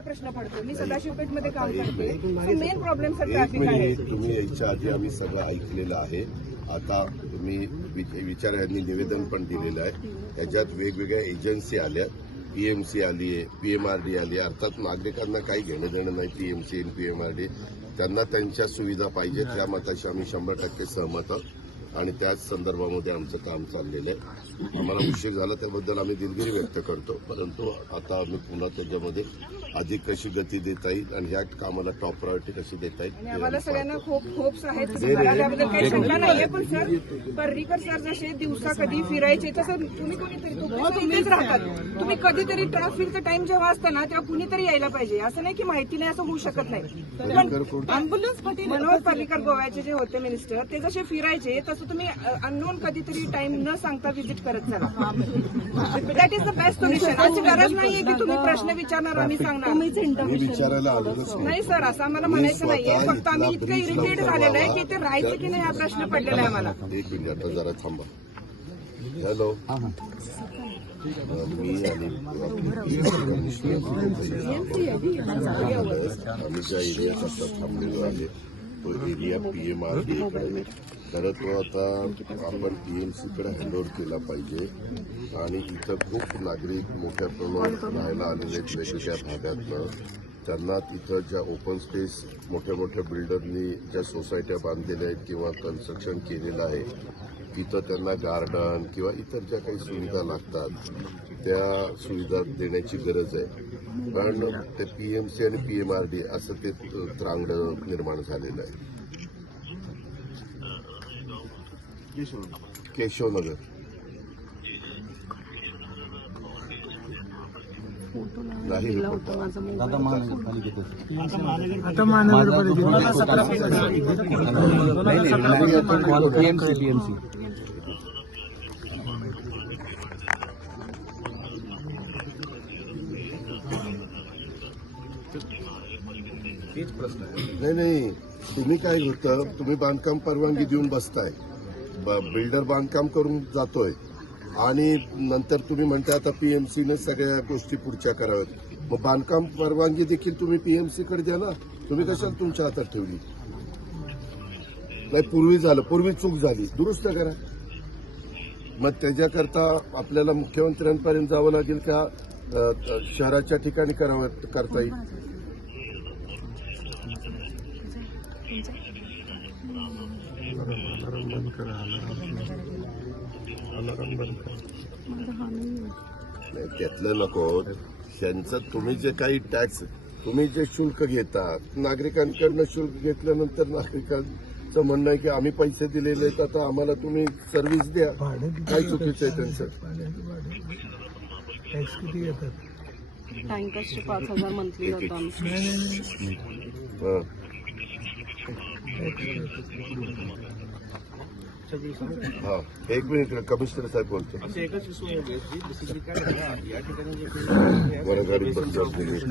प्रश्न पडतो मी सदाशिवपेठमध्ये काम करते. मेन प्रॉब्लेम सर ट्रॅफिक आहे. तुम्ही याच्या आधी आम्ही सगळं ऐकलेलं आहे. आता तुम्ही विचार यांनी निवेदन पण दिलेलं आहे. याच्यात वेगवेगळ्या एजन्सी आल्या. पीएमसी आली आहे पीएमआरडी आली आहे. अर्थात नागरिकांना काही घेणं देणं नाही पीएमसी आणि पीएमआरडी त्यांना त्यांच्या सुविधा पाहिजेत त्या मताशी आम्ही शंभर टक्के सहमत आहोत. आणि त्याच संदर्भामध्ये आमचं काम चाललेलं आहे. आम्हाला उशीर झाला त्याबद्दल आम्ही दिलगिरी व्यक्त करतो. परंतु आता आम्ही पुन्हा त्याच्यामध्ये अधिक कशी गती देता येईल आणि ह्या कामाला टॉप प्रायोरिटी कशी देता येईल आम्हाला सगळ्यांना. खूप होप्स आहेत तसं नाही, नाही. मला त्याबद्दल काही शंका नाहीये पण सर पर्रीकर सर जसे दिवसा कधी फिरायचे तसं तुम्ही कोणीतरी राहतात. तुम्ही कधीतरी ट्रॅफिकचा टाइम जेव्हा असतं ना तेव्हा कुणीतरी यायला पाहिजे. असं नाही की माहिती नाही असं होऊ शकत नाही? पण अँब्युलन्स मनोहर पर्रीकर गोव्याचे जे होते मिनिस्टर ते जसे फिरायचे तसं तुम्ही अननोन कधीतरी टाइम न सांगता व्हिजिट करत चला. That is the best solution अशी गरज नाहीये की तुम्ही प्रश्न विचारणार आम्ही सांगणार. नाही. सर असं आम्हाला म्हणायचं नाहीये. फक्त आम्ही इतकं इरिटेट झालेलं आहे की ते राहायचं की नाही हा प्रश्न पडलेला आहे आम्हाला. एक मिनिट आता जरा थांबा. हॅलो मी आणि आम्ही ज्या एरियात आता थांबलेलो आहे तो एरिया पीएमआरडी खरं तो आता आपण पीएमसी कडे हँडओव्हर केला पाहिजे. आणि इथं खूप नागरिक मोठ्या प्रमाणात राहायला आलेले आहेत वेगवेगळ्या भागातनं. त्यांना तिथं ज्या ओपन स्पेस मोठ्या मोठ्या बिल्डरनी ज्या सोसायट्या बांधलेल्या आहेत किंवा कन्स्ट्रक्शन केलेलं आहे तिथं त्यांना गार्डन किंवा इतर ज्या काही सुविधा लागतात त्या सुविधा देण्याची गरज आहे. कारण ते पीएमसी आणि पीएमआरडी असं ते त्रांगड निर्माण झालेलं आहे. केशवनगर. नाही report. प्रश्न आहे. नाही नाही. तुम्ही काय होतं तुम्ही बांधकाम परवानगी देऊन बसताय. बिल्डर बांधकाम करून जातोय. आणि नंतर तुम्ही म्हणता आता पीएमसीने सगळ्या गोष्टी पुढच्या कराव्यात. मग बांधकाम परवानगी देखील तुम्ही पीएमसी कडे द्या ना. तुम्ही कशाला तुमच्या हातात ठेवली? नाही पूर्वी झालं. पूर्वी चूक झाली. दुरुस्त करा. मग त्याच्याकरता आपल्याला मुख्यमंत्र्यांपर्यंत जावं लागेल का? शहराच्या ठिकाणी करावं करता येईल. नाही त्यातलं नको. त्यांचं तुम्ही जे काही टॅक्स तुम्ही जे शुल्क घेतात नागरिकांकडनं शुल्क घेतल्यानंतर नागरिकांचं म्हणणं आहे की आम्ही पैसे दिलेले आहेत आता आम्हाला तुम्ही सर्व्हिस द्या. काय चुकीचं आहे त्यांचं? टॅक्स किती घेतात टँकर्सचे पाच हजार मंथली एक- एक. जातो आमचं नाही नाही नाही हं. हा एक मिनिट कमिशनर साहेब बोलतो वरगाडी बसल्यावर बोलतो